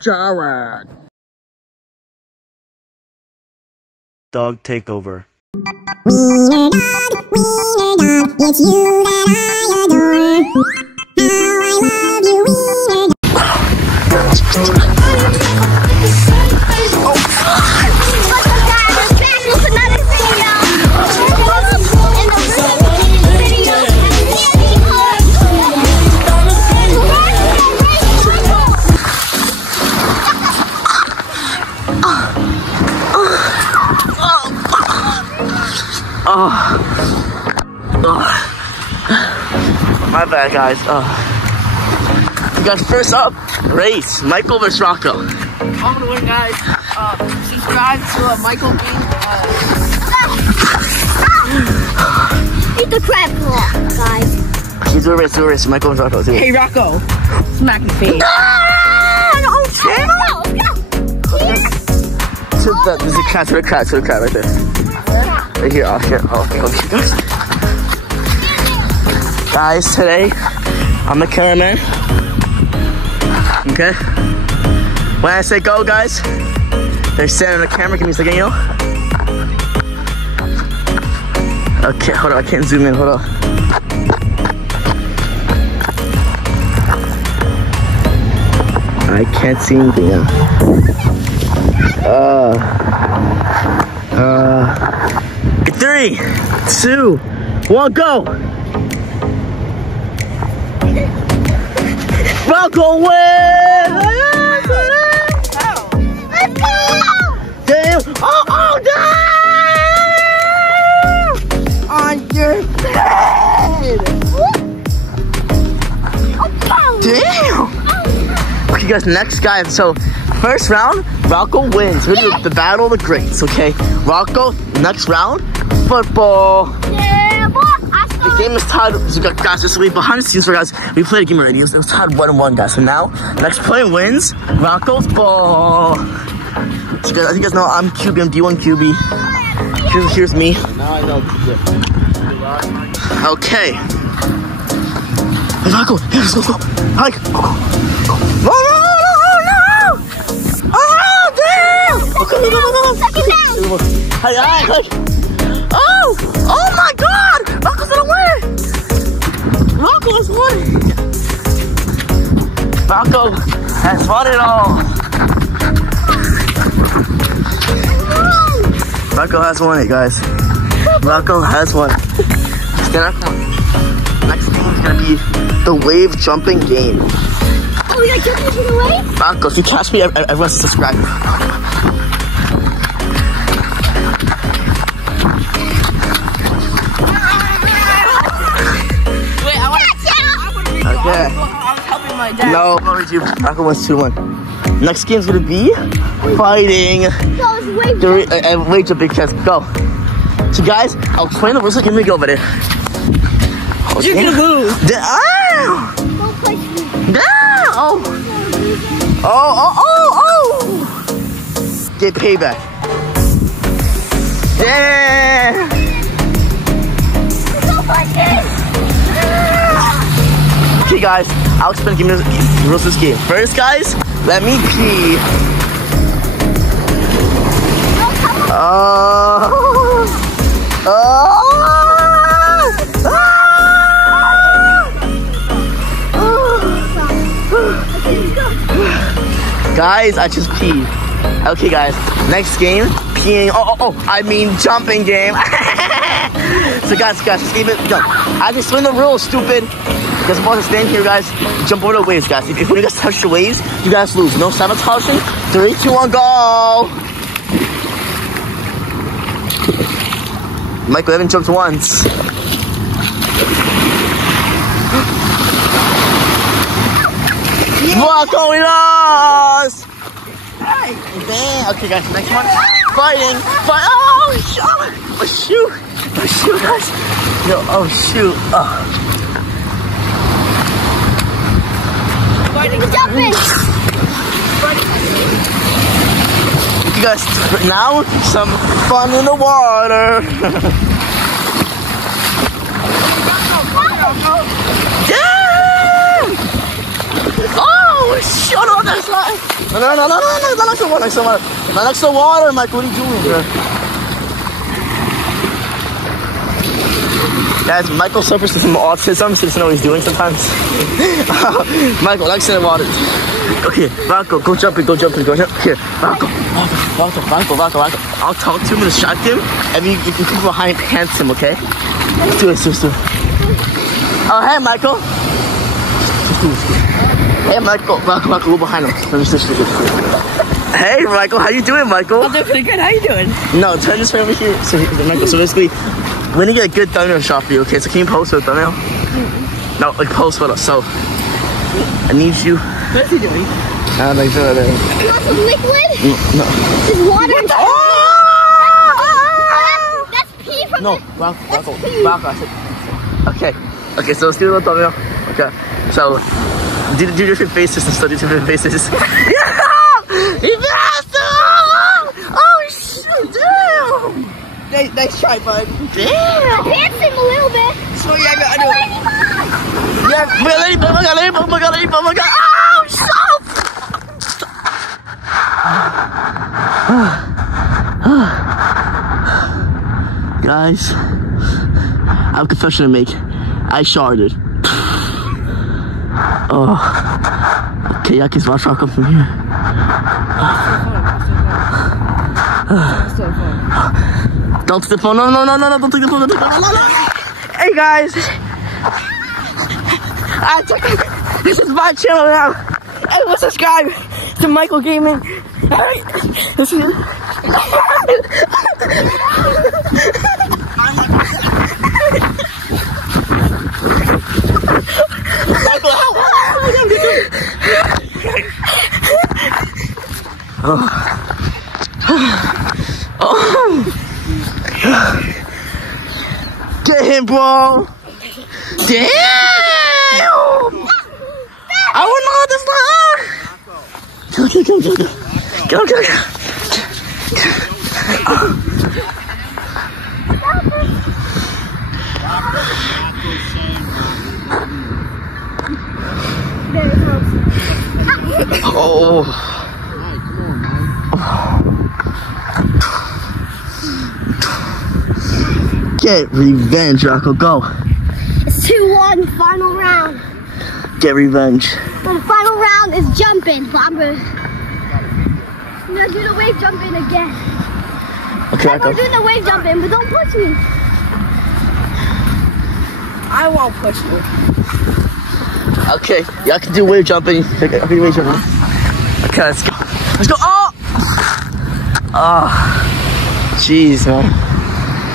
Jared. Dog takeover. Wiener dog, it's you that I adore. How I love you, wiener dog. My bad, guys. You guys, first up, race Michael vs. Rocco. I'm gonna win, guys. Subscribe to Michael B. Eat the crab claw, guys. He's a race, Michael vs. Rocco too. Hey, Rocco, smack your face. There's a cat, right there. Right here, okay, guys. Guys, today, I'm the cameraman. Okay? When I say go, guys, they're standing on the camera. Give me a second, yo. Okay, hold on, I can't zoom in, hold on. I can't see anything now. 3, 2, 1, go! Rocco win! Damn! Oh, damn! On your head! Damn! Okay, guys, next guy. So, first round, Rocco wins. We're gonna do the battle of the greats, okay? Rocco, next round, football. The game is tied, so guys, just leave behind the scenes, so guys, we played a game already. It was tied 1-1, guys. So now, next play wins, Rocco's ball. So guys, I think you guys know I'm QB, I'm D1 QB. Here's me. Now I know. Okay. Hey, Rocco, hey, let's go. Mike, go. No! Oh, damn! Okay, no. Hey, oh my God! Rocco's gonna win! Rocco has won it! Rocco has won it all! Rocco has won it, guys. Rocco has won it. Stand up, come on. Next game is gonna be the wave jumping game. Oh, we got jumping to the wave? Rocco, if you catch me, everyone's subscribe. I was helping my dad. No, Rocco wins 2-1. Next game's gonna be fighting. Wait till big chest. Go. So guys, I'll explain the rules. Give me go over there. Oh, you're gonna lose. Don't push me. Oh. Get payback. Yeah. Don't push me. Okay, guys, I'll explain the rules of this game. First, guys, let me pee. Guys, I just peed. Okay, guys, next game, peeing. I mean jumping game. So guys, just leave it. Go. I just explain the rules, stupid. You guys are supposed to stand here, guys. Jump over the waves, guys. If when you guys touch the waves, you guys lose. No sabotaging. 3, 2, 1, go! Michael, I haven't jumped once. Rocco, we lost! Damn. Okay, guys, next one. Fighting. Oh, shoot. Guys. Yo, oh, shoot. Jumping. You guys, now some fun in the water. shoot on that slide. No, not next to water, Not next to water, Mike. What are you doing, bro? Guys, Michael suffers from autism, so he doesn't know what he's doing sometimes. Michael, next to the water. Okay, Rocco, go jumping. Here, Rocco. I'll talk to him and distract him, and you can come behind and pants him, okay? Let's do it. Oh, hey, Michael. Hey, Michael. Rocco, go behind him. Hey, Michael, how you doing, Michael? I'm doing pretty good. How you doing? No, turn this way over here. So, Michael, so basically, we're gonna get a good thumbnail shot for you, okay? So can you pose for a thumbnail? No, like pose for us. So, I need you. What's he doing? Like that. You want some liquid? No. Just water. That's pee from No, Rocco. Okay, so let's do a little thumbnail. Okay, so do different faces and study different faces. Yeah! He passed! Oh shit! Damn! Nice try, bud. Damn! Pants him a little bit. So yeah, I know. Yeah, oh my god! Oh, stop! Guys, I have a confession to make. I sharded. Oh. Okay, I can watch Rocco from here. Don't take the phone. No, don't take the phone. Hey guys. This is my channel now. Hey, let's subscribe to Michael Gaming. Hey, this is Get him, bro. Damn! I wouldn't know this one. Go. Oh. Get revenge, Rocco. Go. It's 2-1, final round. Get revenge. So the final round is jumping, but I'm gonna do the wave jumping again. Okay, I'm gonna do the wave jumping, but don't push me. I won't push you. Okay, y'all can do wave jumping. Okay, wave jumping. Okay, let's go. Oh, jeez, man.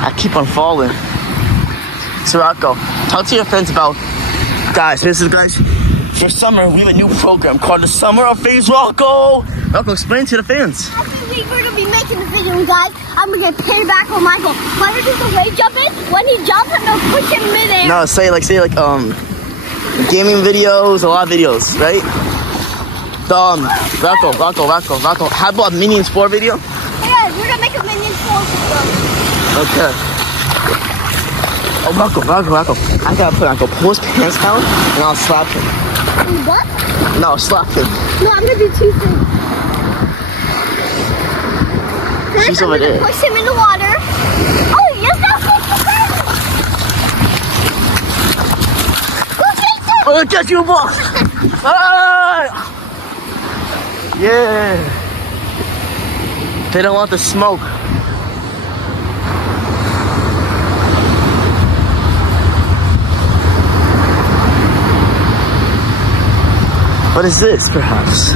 I keep on falling. So Rocco, talk to your friends about, guys, for summer, we have a new program called the Summer of Faze. Rocco, explain to the fans. We're gonna be making the video, guys. I'm gonna get paid back on Michael. When I do the wave jumping, when he jumps, I'm gonna push him midair. No, say like gaming videos, a lot of videos, right? Rocco, how about a Minions 4 video? Yeah, we're gonna make a Minions 4 video. Okay. Oh, Rocco. I gotta pull his pants down and I'll slap him. What? No, slap him. No, I'm gonna do 2 things. She's over there. Push him in the water. Oh, yes, that's it. Oh, catch you, ball. Yeah. They don't want the smoke. What is this, perhaps?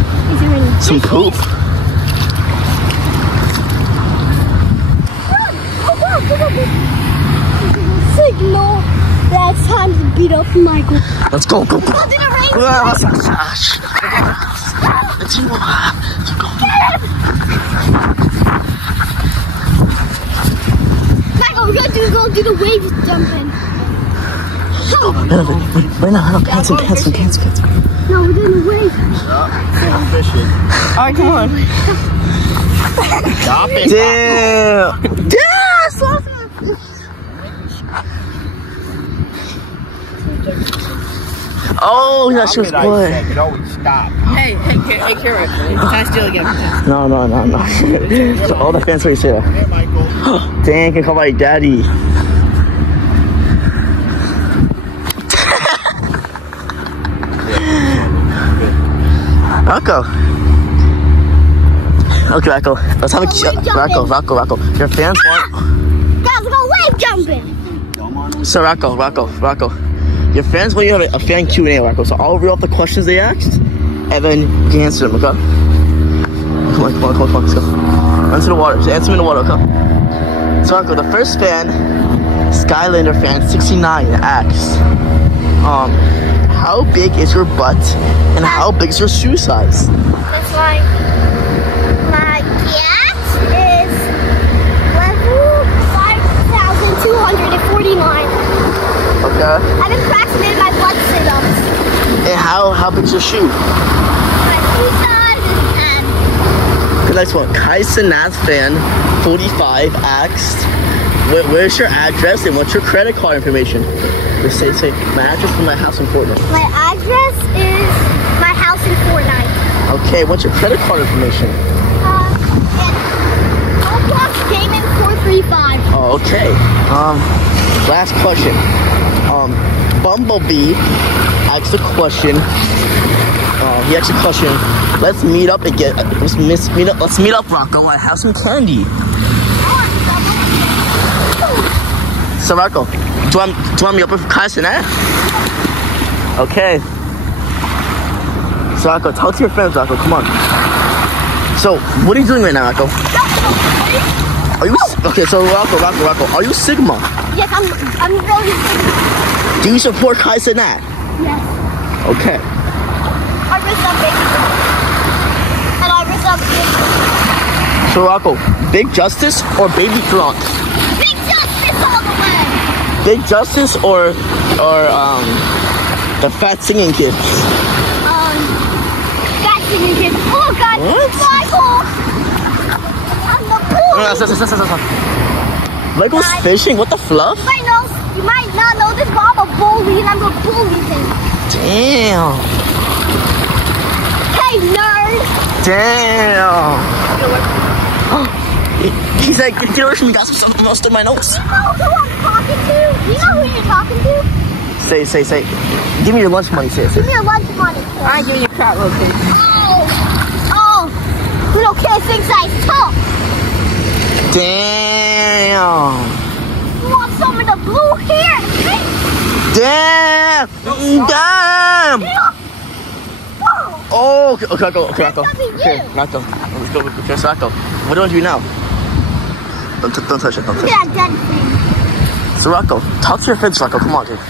Some poop? Signal that it's time to beat up Michael. Let's go. Go to the Michael, we're gonna do the wave jumping. Wait, no, pants. No, we're doing the wave. I'm fishing. Alright, come on. Stop it. Damn. Stop it. Oh, yeah, she was good. It always stopped. Hey, Kara. Can I steal again? No. So all the fans already say that. Hey, Michael. Dang, can call my daddy. Rocco. Okay, Rocco. Let's have a Rocco. Your fans want. Guys, we're going wave jumping. So Rocco. Your fans want you to have a fan Q&A, Rocco. So I'll read off the questions they asked, and then you can answer them, okay? Come on, let's go. Run to the water. Just answer them in the water, okay? So Rocco, the first fan, Skylander fan 69, asks, how big is your butt, and how big is your shoe size? It's like my cat is level 5,249. Okay. I've approximated my butt sit-ups. And how big's your shoe? My shoe size is 10. The next one, Kaisa Nath fan 45 asked, where's your address and what's your credit card information? Just say my address for my house in Fortnite. My address is my house in Fortnite. Okay, what's your credit card information? It's Roccos Gaming 435. Oh, okay. Last question. Bumblebee asked a question. He asked a question. Let's meet up again. Let's meet up, Rocco. I have some candy. So Rocco, do you want me up with Kaisa and that? Okay. So Rocco, talk to your friends, Rocco. Come on. So, what are you doing right now, Rocco? Are you okay? So Rocco, are you Sigma? Yes, I'm really Sigma. Do you support Kaisa and that? Yes. Okay. I risk up big. And I risk up big. So Rocco, Big Justice or Baby Drunk? Big Justice all the way. Big Justice or the Fat Singing Kid? Fat Singing Kid. Oh God, What? Michael. I'm the pool. No. Michael's fishing? What the fluff? You might not know this, but I'm a bully and I'm the bully thing. Damn. Hey, nerd. Damn. He's like, get away from me, guys. Something else in my nose. You know who I'm talking to? You know who you're talking to? Say. Give me your lunch money, say it. Give me your lunch money. I ain't giving you crap, okay? Oh. Little kid thinks I talk. Damn. You want some of the blue hair? Damn. Oh, okay, Rocco. Okay, Rocco. Let's go with the first Rocco. What do you want to do now? Don't touch it. Look at that dead thing. So Rocco, talk to your friends, Rocco. Come on, dude. I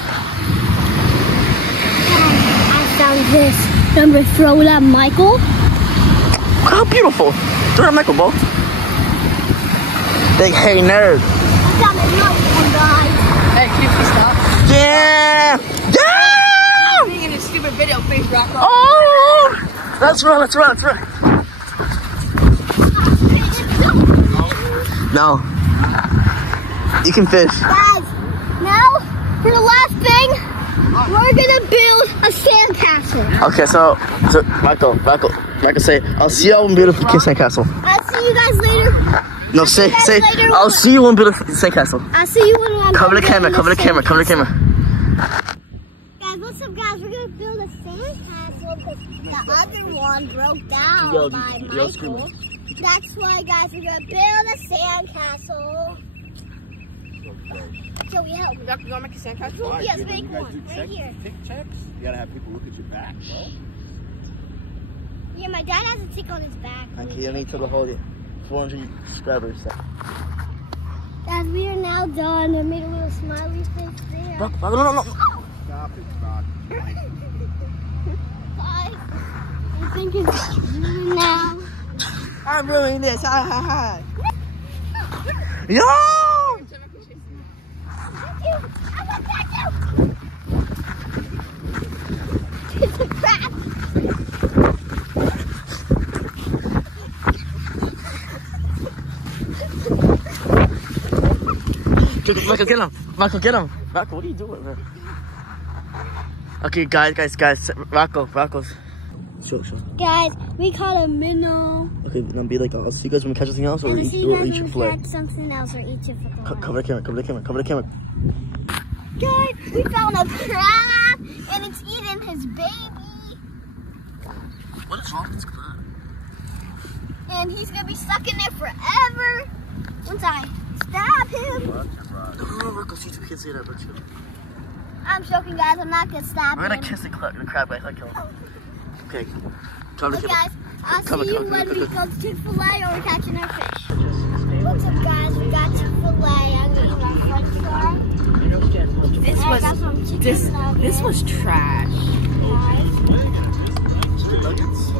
found this. I'm gonna throw it at Michael. How beautiful. Throw it at Michael, bro. Big hey nerd. I found another one, guys. Hey, can you stop? Yeah. Being in a stupid video, face Rocco. Oh, let's run. No. You can fish. Guys, now for the last thing, we're gonna build a sandcastle. Okay, so Michael, say, I'll see you all when we build a sandcastle. I'll see you guys later. No, say, I'll see you when we build a sandcastle. I'll see you when I'm Cover the camera. Guys, what's up, guys? We're gonna build a sandcastle because the other one broke down by Michael. That's why, guys, we're gonna build a sandcastle. Joey, help me. You wanna make a sandcastle? Yes, make one. Right here. Tick checks? You gotta have people look at your back, bro. Yeah, my dad has a tick on his back. Okay, you need to hold it. 400 subscribers. Guys, we are now done. I made a little smiley face there. No. Stop it, Scott. Guys, I think it's done now. I'm ruining this. Hi. Yo! It's a crap. Michael, get him. Michael, what are you doing, man? Okay, guys. Roccos. Sure. Guys, we caught a minnow. Okay, now be like, I'll see you guys when we catch something else, or eat your fillet. Catch something else or eat your fillet. Cover the camera. Guys, we found a crab, and it's eating his baby. What is wrong with this crab? And he's gonna be stuck in there forever. Once I stab him. No, Roccos, you can't say that, but I'm joking, guys. I'm not gonna stab him. we're gonna kiss the crab, guys. Not kill him. Okay. Cover the But camera. guys, I'll see you when we go to Chick-fil-A or we're catching our fish. What's up, guys? We got Chick-fil-A. I'm eating my French fry. This was trash. Nuggets. I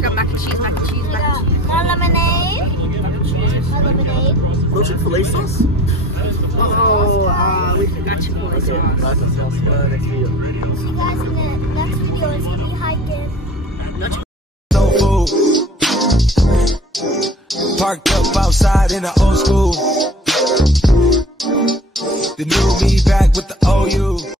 got mac and cheese. More lemonade. Little Chick-fil-A sauce? Oh, we forgot Chick-fil-A sauce. Next video. See you guys in the next video. It's gonna be hiking. No food. Parked up outside in the old school. The new me back with the OU.